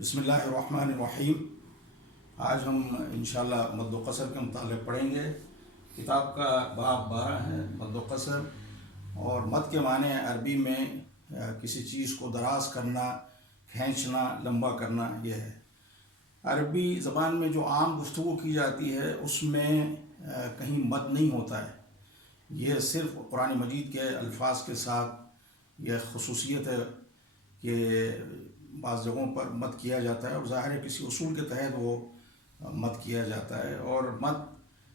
بسم اللہ الرحمن الرحیم۔ آج ہم انشاءاللہ مد و قصر کے متعلق پڑھیں گے۔ کتاب کا باب 12 ہے، مد و قصر۔ اور مد کے معنی عربی میں کسی چیز کو دراز کرنا، کھینچنا، لمبا کرنا یہ ہے۔ عربی زبان میں جو عام گفتگو کی جاتی ہے اس میں کہیں مد نہیں ہوتا ہے۔ یہ صرف قرآن مجید کے الفاظ کے ساتھ یہ خصوصیت ہے کہ بعض جگہوں پر مد کیا جاتا ہے، اور ظاہر ہے کسی اصول کے تحت وہ مد کیا جاتا ہے۔ اور مد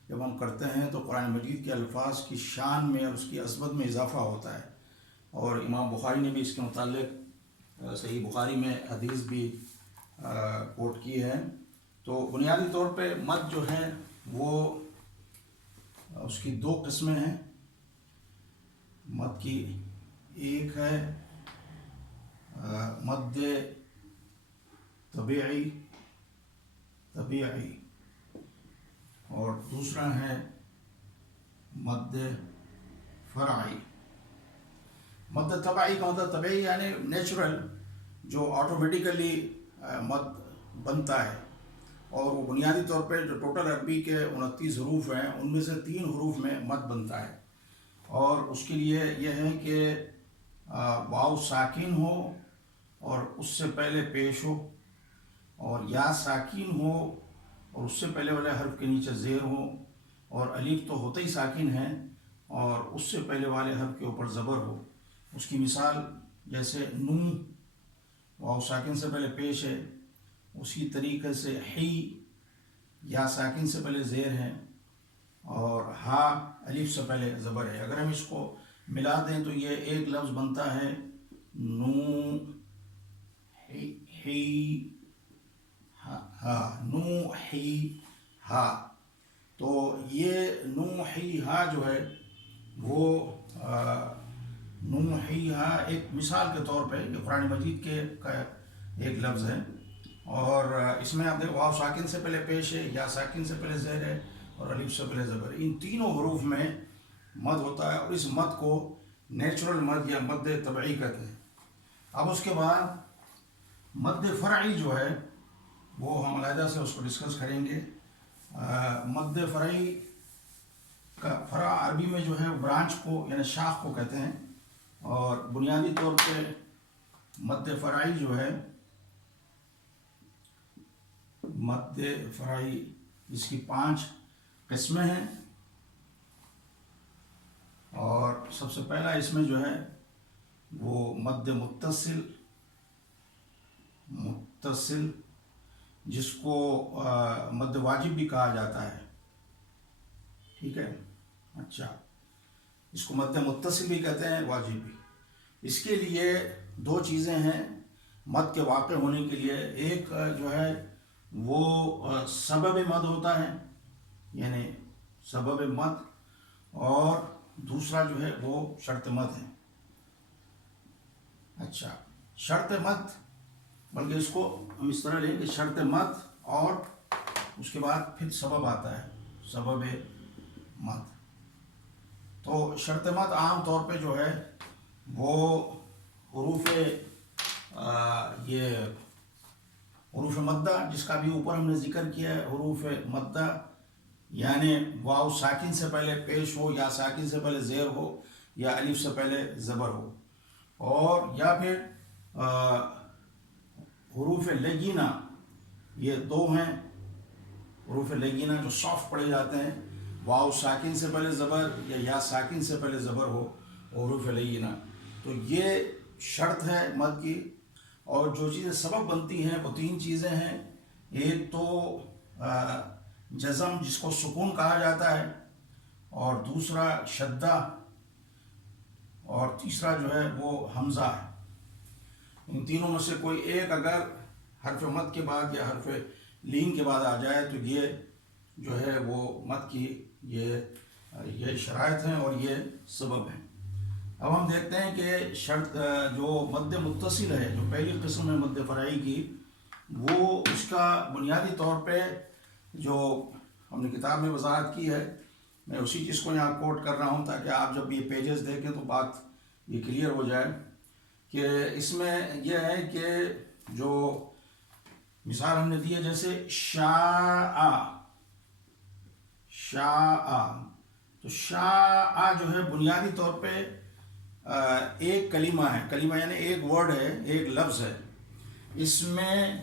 جب ہم کرتے ہیں تو قرآن مجید کے الفاظ کی شان میں اور اس کی عظمت میں اضافہ ہوتا ہے۔ اور امام بخاری نے بھی اس کے متعلق صحیح بخاری میں حدیث بھی کوٹ کی ہے۔ تو بنیادی طور پہ مد جو ہے وہ اس کی دو قسمیں ہیں۔ مد کی ایک ہے مد طبیعی اور دوسرا ہے مد فرعی۔ مد طبعی کا مطلب طبیعی یعنی نیچرل، جو آٹومیٹیکلی مد بنتا ہے، اور وہ بنیادی طور پہ جو ٹوٹل عربی کے 29 حروف ہیں ان میں سے 3 حروف میں مد بنتا ہے۔ اور اس کے لیے یہ ہے کہ واو ساکن ہو اور اس سے پہلے پیش ہو، اور یا ساکن ہو اور اس سے پہلے والے حرف کے نیچے زیر ہو، اور الف تو ہوتا ہی ساکن ہے اور اس سے پہلے والے حرف کے اوپر زبر ہو۔ اس کی مثال جیسے نون، واو ساکن سے پہلے پیش ہے، اسی طریقے سے حی، یا ساکن سے پہلے زیر ہے، اور ہا الف سے پہلے زبر ہے۔ اگر ہم اس کو ملا دیں تو یہ ایک لفظ بنتا ہے نو ہی ہا، نو ہی ہا۔ تو یہ نو ہی ہا جو ہے وہ نو ہی ہا ایک مثال کے طور پہ یہ قرآن مجید کے ایک لفظ ہے، اور اس میں آپ دیکھیں واو ساکن سے پہلے پیش ہے، یا ساکن سے پہلے زیر ہے، اور الف سے پہلے زبر ہے۔ ان تینوں حروف میں مد ہوتا ہے، اور اس مد کو نیچرل مد یا مد طبعی کہتے ہیں۔ اب اس کے بعد مد فرعی جو ہے وہ ہم علیحدہ سے اس کو ڈسکس کریں گے۔ مد فرعی کا فرع عربی میں جو ہے برانچ کو یعنی شاخ کو کہتے ہیں، اور بنیادی طور پہ مد فرعی جو ہے، مد فرعی اس کی 5 قسمیں ہیں، اور سب سے پہلا اس میں جو ہے وہ مد متصل جس کو مد واجب بھی کہا جاتا ہے، ٹھیک ہے۔ اچھا، اس کو مد متصل بھی کہتے ہیں، واجب بھی۔ اس کے لیے 2 چیزیں ہیں مد کے واقع ہونے کے لیے۔ ایک جو ہے وہ سبب مد ہوتا ہے، یعنی سبب مد، اور دوسرا جو ہے وہ شرط مد ہے۔ اچھا، شرط مد، بلکہ اس کو ہم اس طرح لیں کہ شرط مد اور اس کے بعد پھر سبب آتا ہے، سبب مد۔ تو شرط مد عام طور پہ جو ہے وہ حروف مدہ، جس کا بھی اوپر ہم نے ذکر کیا ہے، حروف مدہ یعنی واو ساکن سے پہلے پیش ہو، یا ساکن سے پہلے زیر ہو، یا الف سے پہلے زبر ہو، اور یا پھر حروف لگینہ، یہ 2 ہیں حروف لگینہ جو سافٹ پڑھے جاتے ہیں، واو ساکن سے پہلے زبر یا ساکن سے پہلے زبر ہو، حروف لگینہ۔ تو یہ شرط ہے مد کی۔ اور جو چیزیں سبب بنتی ہیں وہ 3 چیزیں ہیں۔ ایک تو جزم جس کو سکون کہا جاتا ہے، اور دوسرا شدہ، اور تیسرا جو ہے وہ حمزہ ہے۔ ان تینوں میں سے کوئی ایک اگر حرف مد کے بعد یا حرف لین کے بعد آ جائے تو یہ جو ہے وہ مد کی یہ شرائط ہیں اور یہ سبب ہیں۔ اب ہم دیکھتے ہیں کہ شرط جو مد متصل ہے، جو پہلی قسم ہے مد فرعی کی، وہ اس کا بنیادی طور پہ جو ہم نے کتاب میں وضاحت کی ہے، میں اسی چیز کو یہاں کوٹ کر رہا ہوں تاکہ آپ جب یہ پیجز دیکھیں تو بات یہ کلیئر ہو جائے کہ اس میں یہ ہے کہ جو مثال ہم نے دی ہے جیسے شاء، شاء، تو شاء جو ہے بنیادی طور پہ ایک کلمہ ہے، کلمہ یعنی ایک ورڈ ہے، ایک لفظ ہے، اس میں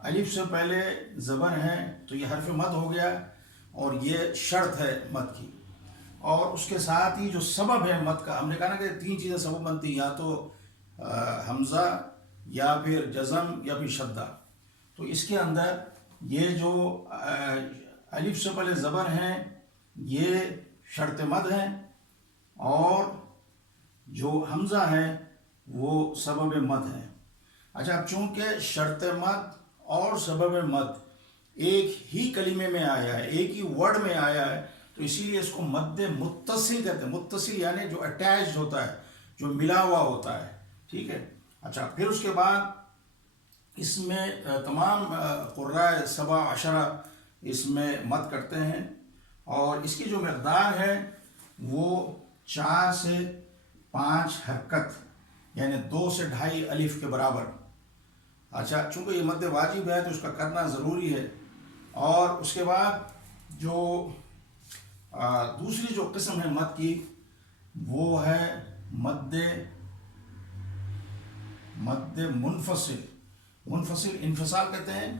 الف سے پہلے زبر ہے تو یہ حرف مد ہو گیا، اور یہ شرط ہے مد کی، اور اس کے ساتھ ہی جو سبب ہے مد کا، ہم نے کہا نا کہ تین چیزیں سبب بنتی، یا تو حمزہ یا پھر جزم یا پھر شدہ، تو اس کے اندر یہ جو الف سے پہلے زبر ہیں یہ شرط مد ہیں، اور جو حمزہ ہے وہ سبب مد ہے۔ اچھا، اب چونکہ شرط مد اور سبب مد ایک ہی کلمے میں آیا ہے، ایک ہی ورڈ میں آیا ہے، تو اسی لیے اس کو مد متصل کہتے ہیں۔ متصل یعنی جو اٹیچڈ ہوتا ہے، جو ملا ہوا ہوتا ہے، ٹھیک ہے۔ اچھا، پھر اس کے بعد اس میں تمام قراء سبع عشرہ اس میں مد کرتے ہیں، اور اس کی جو مقدار ہے وہ 4 سے 5 حرکت، یعنی 2 سے 2.5 الف کے برابر۔ اچھا، چونکہ یہ مد واجب ہے تو اس کا کرنا ضروری ہے۔ اور اس کے بعد جو دوسری جو قسم ہے مد کی وہ ہے مد منفصل۔ منفصل انفصال کہتے ہیں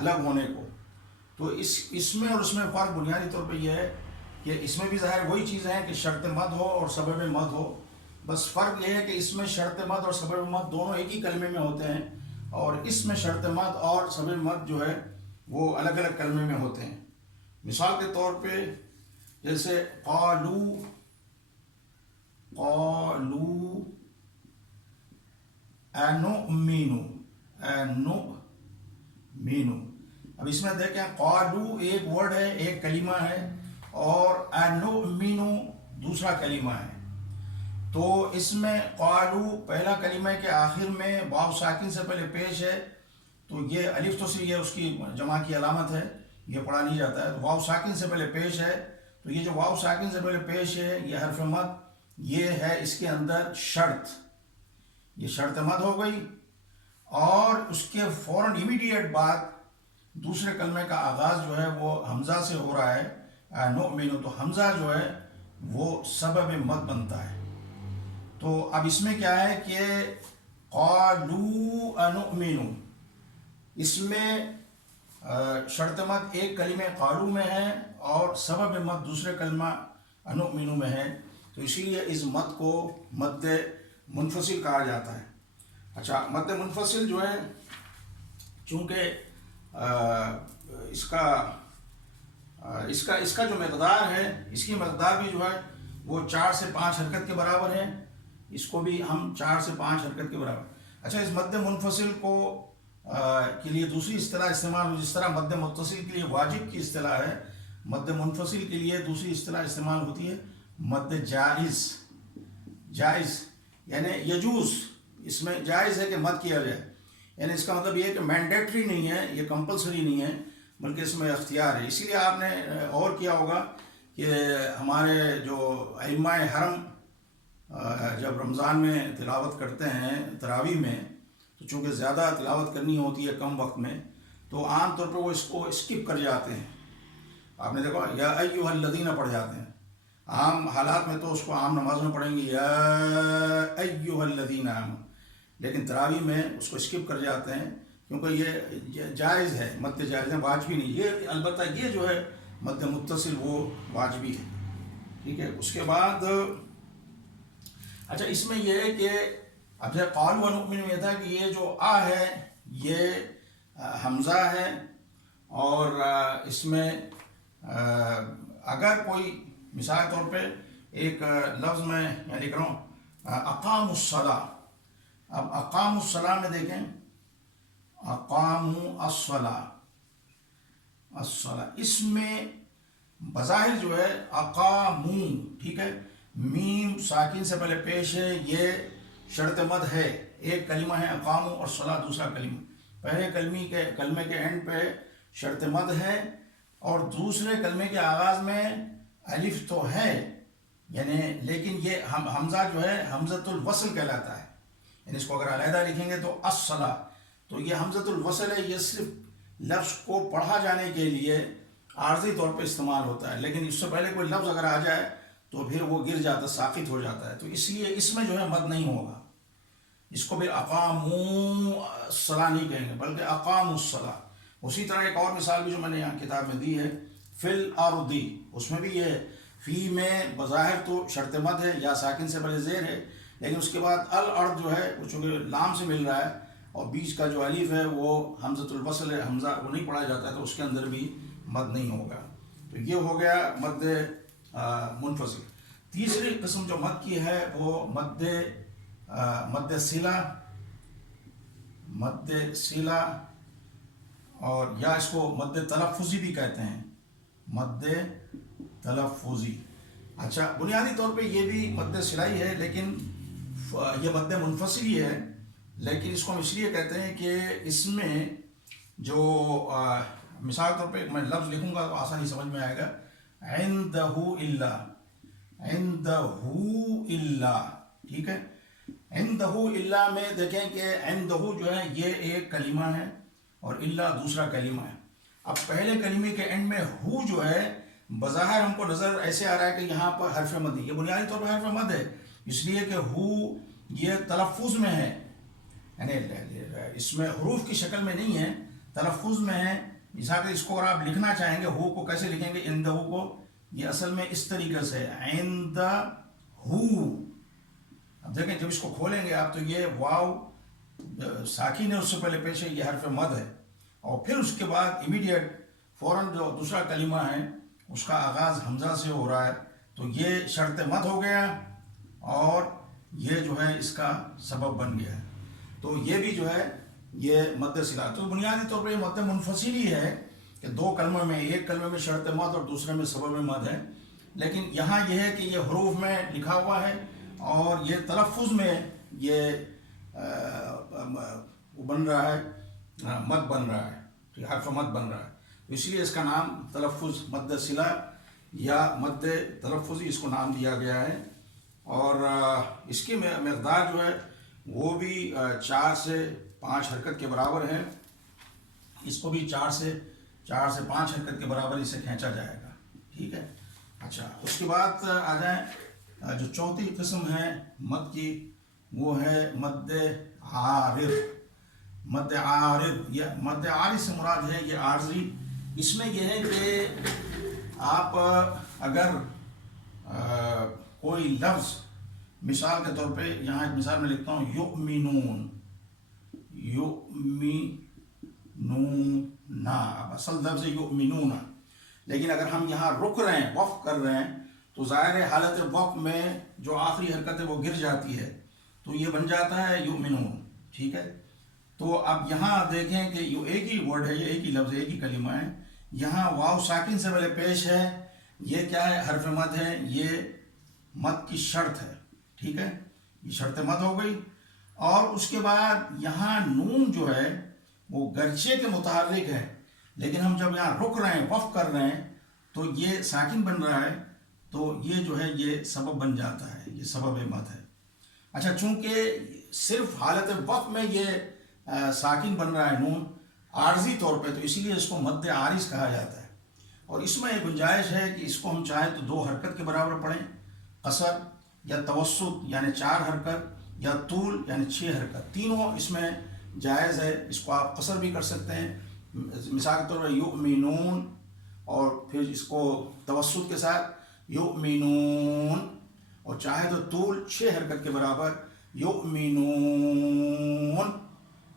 الگ ہونے کو۔ تو اس میں اور اس میں فرق بنیادی طور پہ یہ ہے کہ اس میں بھی ظاہر وہی چیز ہے کہ شرط مد ہو اور سبب مد ہو، بس فرق یہ ہے کہ اس میں شرط مد اور سبب مد دونوں ایک ہی کلمے میں ہوتے ہیں، اور اس میں شرط مد اور سبب مد جو ہے وہ الگ الگ کلمے میں ہوتے ہیں۔ مثال کے طور پہ جیسے قالو، قالو انؤمن، انؤمن، اب اس میں دیکھیں قالو ایک ورڈ ہے، ایک کلمہ ہے، اور انؤمن دوسرا کلمہ ہے۔ تو اس میں قالو پہلا کلمہ کے آخر میں واو ساکن سے پہلے پیش ہے، تو یہ الف تو سے یہ اس کی جمع کی علامت ہے، یہ پڑھا نہیں جاتا ہے، تو واو ساکن سے پہلے پیش ہے، تو یہ جو واو ساکن سے پہلے پیش ہے یہ حرف مد، یہ ہے اس کے اندر شرط، یہ شرط مد ہو گئی، اور اس کے فوراً امیڈیٹ بعد دوسرے کلمے کا آغاز جو ہے وہ حمزہ سے ہو رہا ہے، نؤمن، تو حمزہ جو ہے وہ سبب مد بنتا ہے۔ تو اب اس میں کیا ہے کہ قالو انؤمن، اس میں شرط مد ایک کلمہ قالو میں ہے اور سبب مد دوسرے کلمہ انؤمن میں ہے، تو اسی لیے اس مد کو مد منفصل کہا جاتا ہے۔ اچھا، مد منفصل جو ہے چونکہ اس کا جو مقدار ہے، اس کی مقدار بھی جو ہے وہ 4 سے 5 حرکت کے برابر ہے، اس کو بھی ہم 4 سے 5 حرکت کے برابر۔ اچھا، اس مد منفصل کو کے لیے دوسری اصطلاح استعمال ہو، جس طرح مد متصل کے لیے واجب کی اصطلاح ہے، مد منفصل کے لیے دوسری اصطلاح استعمال ہوتی ہے مد جائز۔ جائز یعنی یجوز، اس میں جائز ہے کہ مد کیا جائے، یعنی اس کا مطلب یہ ہے کہ مینڈیٹری نہیں ہے، یہ کمپلسری نہیں ہے، بلکہ اس میں اختیار ہے۔ اسی لیے آپ نے اور کیا ہوگا کہ ہمارے جو ائمہ حرم جب رمضان میں تلاوت کرتے ہیں تراویح میں، تو چونکہ زیادہ تلاوت کرنی ہوتی ہے کم وقت میں، تو عام طور پر وہ اس کو اسکپ کر جاتے ہیں۔ آپ نے دیکھا یا ایھا الذین پڑھ جاتے ہیں، عام حالات میں تو اس کو عام نماز میں پڑھیں گے یا ایھا الذین آمنوا، لیکن تراویح میں اس کو اسکپ کر جاتے ہیں، کیونکہ یہ جائز ہے، مد جائز ہے، واجبی نہیں۔ یہ البتہ یہ جو ہے مد متصل وہ واجبی ہے، ٹھیک ہے۔ اس کے بعد اچھا، اس میں یہ ہے کہ اب جب قالوا ونؤمن میں یہ تھا کہ یہ جو آ ہے یہ حمزہ ہے، اور اس میں اگر کوئی مثال طور پہ ایک لفظ میں یعنی لکھ رہا ہوں اقام الصلاۃ، اب اقام الصلاۃ میں دیکھیں اقاموا الصلاۃ، الصلاۃ، اس میں بظاہر جو ہے اقامو، ٹھیک ہے، میم ساکن سے پہلے پیش ہے، یہ شرط مد ہے، ایک کلمہ ہے اقامو اور صلاۃ دوسرا کلمہ، پہلے کلمے کے اینڈ پہ شرط مد ہے، اور دوسرے کلمے کے آغاز میں الف تو ہے، یعنی لیکن یہ حمزہ جو ہے حمزۃ الوصل کہلاتا ہے، یعنی اس کو اگر علیحدہ لکھیں گے تو الصلاۃ، تو یہ حمزۃ الوصل ہے، یہ صرف لفظ کو پڑھا جانے کے لیے عارضی طور پہ استعمال ہوتا ہے، لیکن اس سے پہلے کوئی لفظ اگر آ جائے تو پھر وہ گر جاتا، ساقط ہو جاتا ہے، تو اس لیے اس میں جو ہے مد نہیں ہوگا. اس کو پھر اقاموا الصلاۃ نہیں کہیں گے بلکہ اقاموا الصلاۃ. اسی طرح ایک اور مثال بھی جو میں نے یہاں کتاب میں دی ہے، فی الارض، اس میں بھی یہ ہے، فی میں بظاہر تو شرط مد ہے یا ساکن سے پہلے زیر ہے، لیکن اس کے بعد الارض جو ہے وہ چونکہ لام سے مل رہا ہے اور بیچ کا جو الف ہے وہ حمزۃ الوصل ہے، حمزہ وہ نہیں پڑھا جاتا ہے، تو اس کے اندر بھی مد نہیں ہوگا. تو یہ ہو گیا مد منفصل. تیسری قسم جو مد کی ہے وہ مد صلہ، مد صلہ، اور یا اس کو مد تلفظی بھی کہتے ہیں، مد تلفظی. اچھا، بنیادی طور پہ یہ بھی مد صلاحی ہے، لیکن یہ مد منفصل ہی ہے، لیکن اس کو ہم اس لیے کہتے ہیں کہ اس میں جو مثال طور پہ میں لفظ لکھوں گا تو آسانی سمجھ میں آئے گا، عندہ الا، عندہ الا، ٹھیک ہے. عندہ الا میں دیکھیں کہ عندہ جو ہے یہ ایک کلمہ ہے اور الا دوسرا کلمہ ہے. اب پہلے کلمے کے اینڈ میں ہو جو ہے بظاہر ہم کو نظر ایسے آ رہا ہے کہ یہاں پر حرف مد ہے، یہ بنیادی طور پر حرف مد ہے، اس لیے کہ ہو یہ تلفظ میں ہے، یعنی اس میں حروف کی شکل میں نہیں ہے، تلفظ میں ہے. مثال کہ اس کو اگر آپ لکھنا چاہیں گے ہو کو کیسے لکھیں گے، عندہ کو، یہ اصل میں اس طریقے سے عندہ ہو. اب دیکھیں جب اس کو کھولیں گے آپ تو یہ واو ساکن ہے، اس سے پہلے پیش ہے، یہ حرف مد ہے، اور پھر اس کے بعد امیڈیٹ فوراً جو دوسرا کلمہ ہے اس کا آغاز حمزہ سے ہو رہا ہے، تو یہ شرط مد ہو گیا اور یہ جو ہے اس کا سبب بن گیا ہے. تو یہ بھی جو ہے یہ مد صلہ. تو بنیادی طور پر یہ مد منفصل ہی ہے کہ دو کلموں میں، ایک کلمے میں شرط مد اور دوسرے میں سبب مد ہے، لیکن یہاں یہ ہے کہ یہ حروف میں لکھا ہوا ہے اور یہ تلفظ میں یہ بن رہا ہے، مد بن رہا ہے، حرف مد بن رہا ہے، اس لیے اس کا نام تلفظ مد صلہ یا مد تلفظی اس کو نام دیا گیا ہے. اور اس کی مقدار جو ہے وہ بھی 4 سے 5 حرکت کے برابر ہے. اس کو بھی 4 سے 5 حرکت کے برابر اسے کھینچا جائے گا، ٹھیک ہے. اچھا، اس کے بعد آ جائیں جو چوتھی قسم ہے مد کی، وہ ہے مد عارض. مد عارض یا مد عارض سے مراد ہے یہ عارضی. اس میں یہ ہے کہ آپ اگر کوئی لفظ، مثال کے طور پہ یہاں ایک مثال میں لکھتا ہوں، یؤمنون، یؤمنون، اب اصل لفظ ہے یؤمنون، لیکن اگر ہم یہاں رک رہے ہیں، وقف کر رہے ہیں، تو ظاہر حالت وقف میں جو آخری حرکت ہے وہ گر جاتی ہے، تو یہ بن جاتا ہے یؤمنون، ٹھیک ہے. تو اب یہاں دیکھیں کہ یہ ایک ہی ورڈ ہے، یہ ایک ہی لفظ ہے، ایک ہی کلمہ ہے، یہاں واو ساکن سے پہلے پیش ہے، یہ کیا ہے، حرف مد ہے، یہ مد کی شرط ہے، ٹھیک ہے، یہ شرط مد ہو گئی. اور اس کے بعد یہاں نون جو ہے وہ گرچہ کے متحرک ہے، لیکن ہم جب یہاں رک رہے ہیں، وقف کر رہے ہیں، تو یہ ساکن بن رہا ہے، تو یہ جو ہے یہ سبب بن جاتا ہے، یہ سبب مد ہے. اچھا، چونکہ صرف حالت وقف میں یہ ساکن بن رہا ہے نون عارضی طور پہ، تو اسی لیے اس کو مد عارض کہا جاتا ہے. اور اس میں گنجائش ہے کہ اس کو ہم چاہیں تو 2 حرکت کے برابر پڑھیں، قصر یا توسط یعنی 4 حرکت، یا طول یعنی 6 حرکت، تینوں اس میں جائز ہے. اس کو آپ قصر بھی کر سکتے ہیں، مثال کے طور پر یؤمنون، اور پھر اس کو توسط کے ساتھ یؤمنون، اور چاہے تو طول 6 حرکت کے برابر یؤمنون.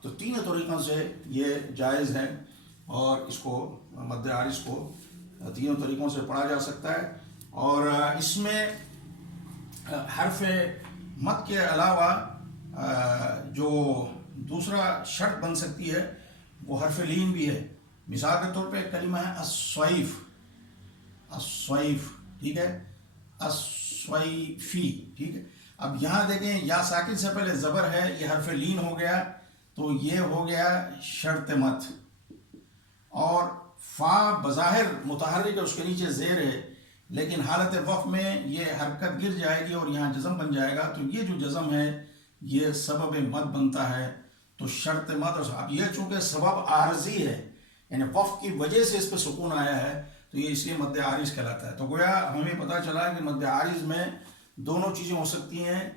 تو تینوں طریقوں سے یہ جائز ہے، اور اس کو مد عارض کو تینوں طریقوں سے پڑھا جا سکتا ہے. اور اس میں حرف مد کے علاوہ جو دوسرا شرط بن سکتی ہے وہ حرف لین بھی ہے. مثال کے طور پہ ایک کلمہ ہے الصیف، الصیف، ٹھیک ہے، الصیفی، ٹھیک ہے. اب یہاں دیکھیں یا ساکن سے پہلے زبر ہے، یہ حرف لین ہو گیا، تو یہ ہو گیا شرط مد. اور فا بظاہر متحرک ہے، اس کے نیچے زیر ہے، لیکن حالت وقف میں یہ حرکت گر جائے گی اور یہاں جزم بن جائے گا، تو یہ جو جزم ہے یہ سبب مد بنتا ہے. تو شرط مد اب یہ چونکہ سبب عارضی ہے، یعنی وقف کی وجہ سے اس پہ سکون آیا ہے، تو یہ اس لیے مد عارض کہلاتا ہے۔ تو گویا ہمیں پتہ چلا کہ مد عارض میں دونوں چیزیں ہو سکتی ہیں،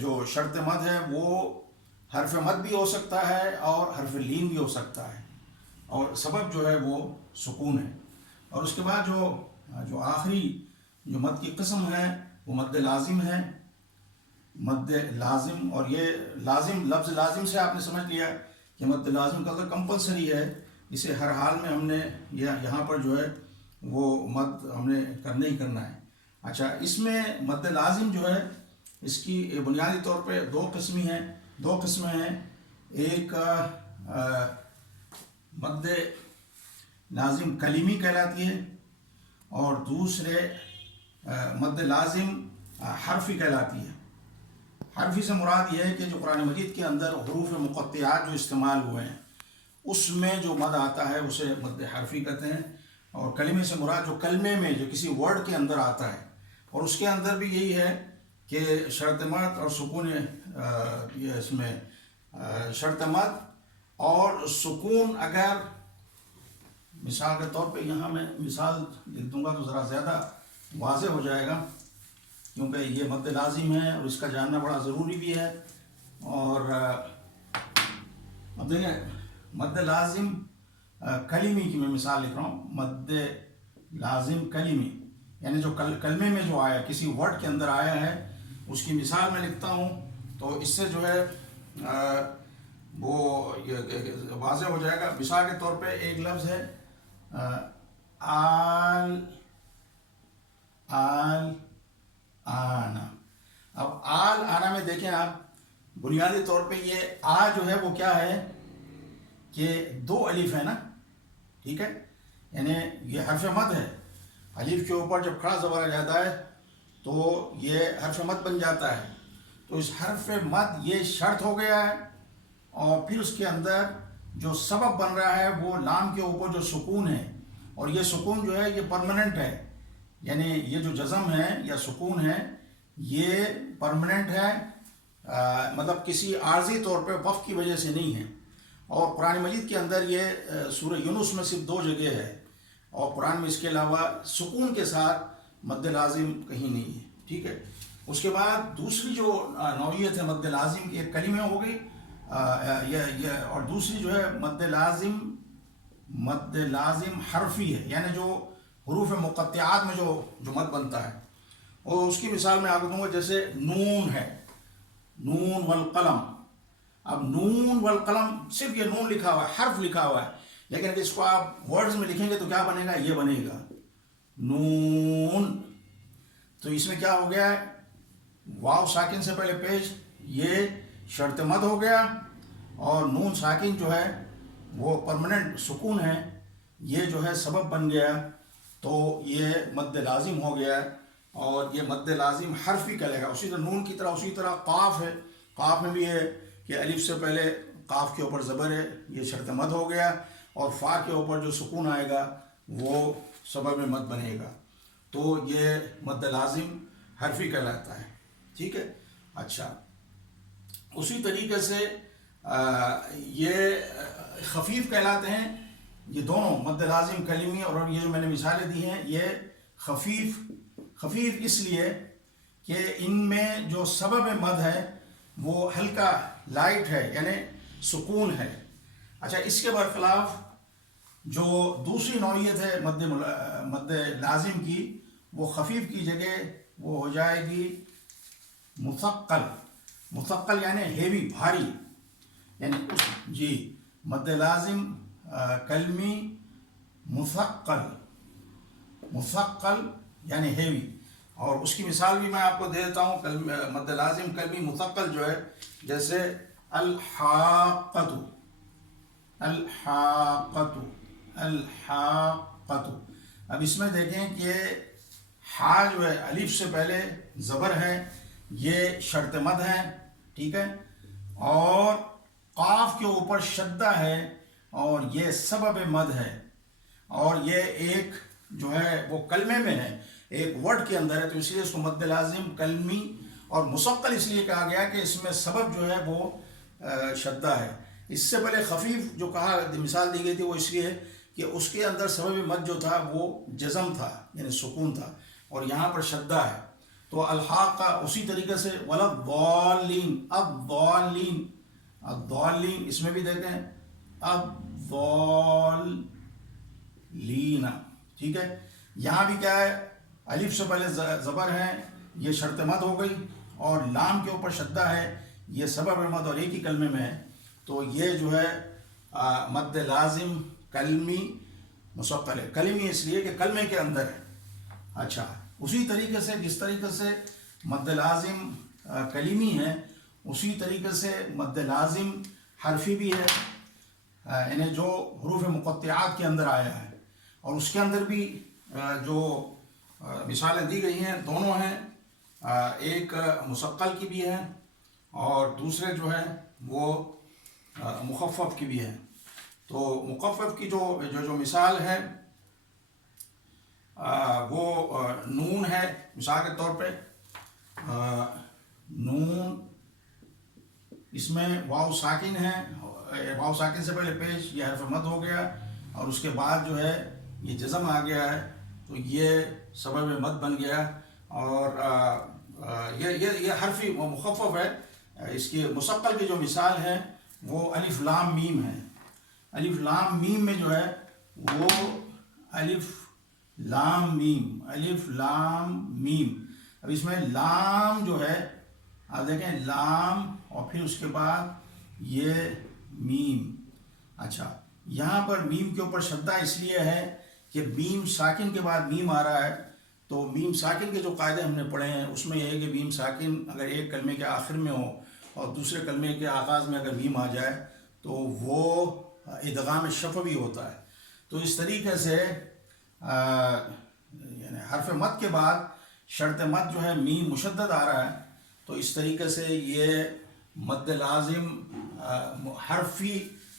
جو شرط مد ہے وہ حرف مد بھی ہو سکتا ہے اور حرف لین بھی ہو سکتا ہے، اور سبب جو ہے وہ سکون ہے۔ اور اس کے بعد جو آخری جو مد کی قسم ہے وہ مد لازم ہے۔ مد لازم، اور یہ لازم لفظ لازم سے آپ نے سمجھ لیا کہ مد لازم کا تو کمپلسری ہے، اسے ہر حال میں ہم نے یہاں پر جو ہے وہ مد ہم نے کرنا ہی کرنا ہے۔ اچھا، اس میں مد لازم جو ہے اس کی بنیادی طور پہ دو قسمیں ہیں۔ ایک مد لازم کلیمی کہلاتی ہے، اور دوسرے مد لازم حرفی کہلاتی ہے۔ حرفی سے مراد یہ ہے کہ جو قرآن مجید کے اندر حروف مقطعات جو استعمال ہوئے ہیں اس میں جو مد آتا ہے اسے مد حرفی کہتے ہیں، اور کلمے سے مراد جو کلمے میں جو کسی ورڈ کے اندر آتا ہے، اور اس کے اندر بھی یہی ہے کہ شرط مد اور سکون، یہ اس میں شرط مد اور سکون، اگر مثال کے طور پہ یہاں میں مثال لکھ دوں گا تو ذرا زیادہ واضح ہو جائے گا، کیونکہ یہ مد لازم ہے اور اس کا جاننا بڑا ضروری بھی ہے۔ اور اب دیکھیں، مد لازم کلیمی کی میں مثال لکھ رہا ہوں۔ مد لازم کلیمی یعنی جو کلمے میں جو آیا، کسی ورڈ کے اندر آیا ہے، اس کی مثال میں لکھتا ہوں تو اس سے جو ہے وہ واضح ہو جائے گا۔ مثال کے طور پہ ایک لفظ ہے آنا۔ اب آنا میں دیکھیں آپ، بنیادی طور پہ یہ جو ہے وہ کیا ہے کہ دو الف ہے نا، ٹھیک ہے، یعنی یہ حرف مد ہے۔ الف کے اوپر جب کھڑا زبر آ جاتا ہے تو یہ حرف مد بن جاتا ہے، تو اس حرف مد یہ شرط ہو گیا ہے، اور پھر اس کے اندر جو سبب بن رہا ہے وہ لام کے اوپر جو سکون ہے، اور یہ سکون جو ہے یہ پرماننٹ ہے، یعنی یہ جو جزم ہے یا سکون ہے یہ پرماننٹ ہے، مطلب کسی عارضی طور پہ وقف کی وجہ سے نہیں ہے۔ اور قرآن مجید کے اندر یہ سورہ یونس میں صرف 2 جگہ ہے، اور قرآن میں اس کے علاوہ سکون کے ساتھ مد لازم کہیں نہیں ہے، ٹھیک ہے۔ اس کے بعد دوسری جو نوعیت ہے مد لازم کی، ایک کلمہ ہو گئی، اور دوسری جو ہے مد لازم حرفی ہے، یعنی جو حروف مقطعات میں جو مد بنتا ہے، اور اس کی مثال میں آپ کو دوں گا، جیسے نون ہے، نون والقلم۔ اب نون والقلم صرف یہ نون لکھا ہوا ہے، حرف لکھا ہوا ہے، لیکن اگر اس کو آپ ورڈز میں لکھیں گے تو کیا بنے گا؟ یہ بنے گا نون۔ تو اس میں کیا ہو گیا ہے؟ واو ساکن سے پہلے پیش، یہ شرط مد ہو گیا، اور نون ساکن جو ہے وہ پرماننٹ سکون ہے، یہ جو ہے سبب بن گیا، تو یہ مد لازم ہو گیا، اور یہ مد لازم حرفی کہلے گا۔ اسی طرح نون کی طرح، اسی طرح قاف ہے، قاف میں بھی ہے کہ الف سے پہلے قاف کے اوپر زبر ہے، یہ شرط مد ہو گیا، اور فا کے اوپر جو سکون آئے گا وہ سبب مد بنے گا، تو یہ مد لازم حرفی کہلاتا ہے، ٹھیک ہے۔ اچھا، اسی طریقے سے یہ خفیف کہلاتے ہیں، یہ دونوں مد لازم کلمی، اور یہ جو میں نے مثالیں دی ہیں یہ خفیف اس لیے کہ ان میں جو سبب مد ہے وہ ہلکا لائٹ ہے، یعنی سکون ہے۔ اچھا، اس کے برخلاف جو دوسری نوعیت ہے مد لازم کی، وہ خفیف کی جگہ وہ ہو جائے گی مثقل یعنی ہیوی، بھاری، یعنی مد لازم کلمی مثقل یعنی ہیوی، اور اس کی مثال بھی میں آپ کو دے دیتا ہوں۔ مد لازم کلمی مثقل جو ہے، جیسے الحاقۃ، اب اس میں دیکھیں کہ ہا جو ہے الف سے پہلے زبر ہے، یہ شرط مد ہے، ٹھیک ہے، اور قاف کے اوپر شدہ ہے، اور یہ سبب مد ہے، اور یہ ایک جو ہے وہ کلمے میں ہے، ایک ورڈ کے اندر ہے، تو اس لیے اس کو مد لازم کلمی اور مثقل اس لیے کہا گیا کہ اس میں سبب جو ہے وہ شدہ ہے. اس سے پہلے خفیف جو کہا مثال دی گئی تھی وہ اس لیے کہ اس کے اندر سبب مد جو تھا وہ جزم تھا یعنی سکون تھا, اور یہاں پر شدہ ہے. تو الحاق کا اسی طریقے سے وَلَضَّالِّينَ الضالین, الضالین اس میں بھی دیکھیں الضالین, ٹھیک ہے. یہاں بھی کیا ہے, الف سے پہلے زبر ہے, یہ شرط مد ہو گئی, اور لام کے اوپر شدہ ہے, یہ سبب مد اور ایک ہی کلمے میں ہے. تو یہ جو ہے مد لازم کلمی مستقل ہے. کلمی اس لیے کہ کلمے کے اندر ہے. اچھا, اسی طریقے سے جس طریقے سے مد لازم کلیمی ہے, اسی طریقے سے مد لازم حرفی بھی ہے, یعنی جو حروف مقطعات کے اندر آیا ہے. اور اس کے اندر بھی جو مثالیں دی گئی ہیں دونوں ہیں, ایک مثقل کی بھی ہے اور دوسرے جو ہے وہ مخفف کی بھی ہے. تو مخفف کی جو مثال ہے وہ نون ہے. مثال کے طور پہ نون, اس میں واو ساکن ہے, واو ساکن سے پہلے پیش یہ حرف مد ہو گیا, اور اس کے بعد جو ہے یہ جزم آ گیا ہے, تو یہ سبب مد بن گیا. اور یہ حرف مخفف ہے. اس کی مثقل کی جو مثال ہے وہ الف لام میم ہے. الف لام میم میں جو ہے وہ الف لام میم, الف لام میم. اب اس میں لام جو ہے آپ دیکھیں لام اور پھر اس کے بعد یہ میم. اچھا, یہاں پر میم کے اوپر شدہ اس لیے ہے کہ میم ساکن کے بعد میم آ رہا ہے. تو میم ساکن کے جو قاعدے ہم نے پڑھے ہیں اس میں یہ ہے کہ میم ساکن اگر ایک کلمے کے آخر میں ہو اور دوسرے کلمے کے آغاز میں اگر میم آ جائے تو وہ ادغام شفوی ہوتا ہے. تو اس طریقے سے یعنی حرف مد کے بعد شرط مد جو ہے میم مشدد آ رہا ہے, تو اس طریقے سے یہ مد لازم حرفی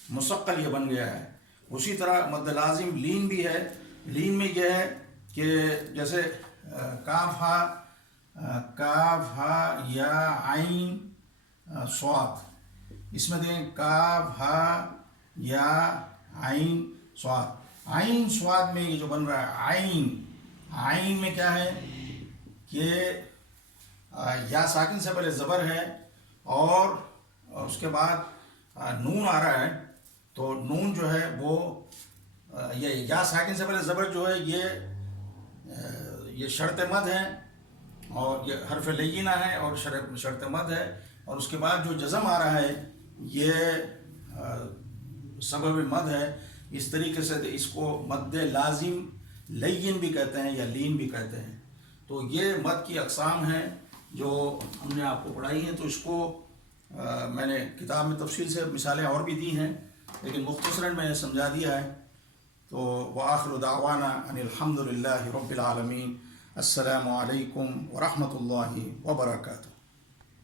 مثقل یہ بن گیا ہے. اسی طرح مد لازم لین بھی ہے. لین میں یہ ہے کہ جیسے کاف ہا یا عین صاد, اس میں دیکھیں کاف ہا یا عین صاد. عین صاد میں یہ جو بن رہا ہے عین, عین میں کیا ہے کہ یا ساکن سے پہلے زبر ہے اور اس کے بعد نون آ رہا ہے. تو نون جو ہے وہ یہ یا ساکن سے پہلے زبر جو ہے یہ شرط مد ہے, اور یہ حرف لینہ ہے اور شرط مد ہے. اور اس کے بعد جو جزم آ رہا ہے یہ سبب مد ہے. اس طریقے سے اس کو مد لازم لین بھی کہتے ہیں یا لین بھی کہتے ہیں. تو یہ مد کی اقسام ہیں جو ہم نے آپ کو پڑھائی ہیں. تو اس کو میں نے کتاب میں تفصیل سے مثالیں اور بھی دی ہیں, لیکن مختصراً میں نے سمجھا دیا ہے. تو وآخر دعوانا ان الحمد للہ رب العالمین. السلام علیکم ورحمۃ اللہ وبرکاتہ.